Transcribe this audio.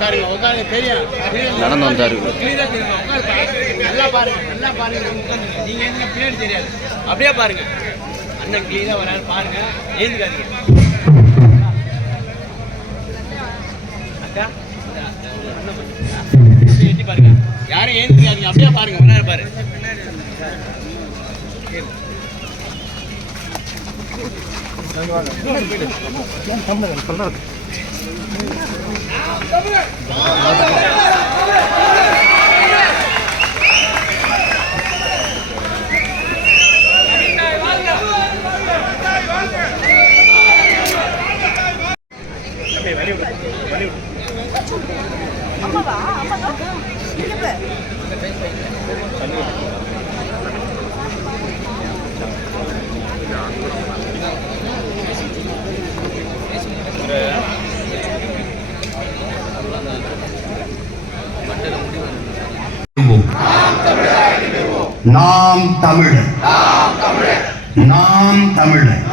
நடந்து வந்தாரு. நல்லா பாருங்க, நல்லா பாருங்க. நீங்க என்ன பின்னாடி தெரியாது, அப்படியே பாருங்க. அண்ணன் கிளீனா வராது பாருங்க, ஏந்துக்காதீங்க. அக்கா எட்டி பாருங்க, யாரும் ஏந்துக்காதீங்க, அப்படியே பாருங்க. வராது பாரு. நாம் தமிழர்.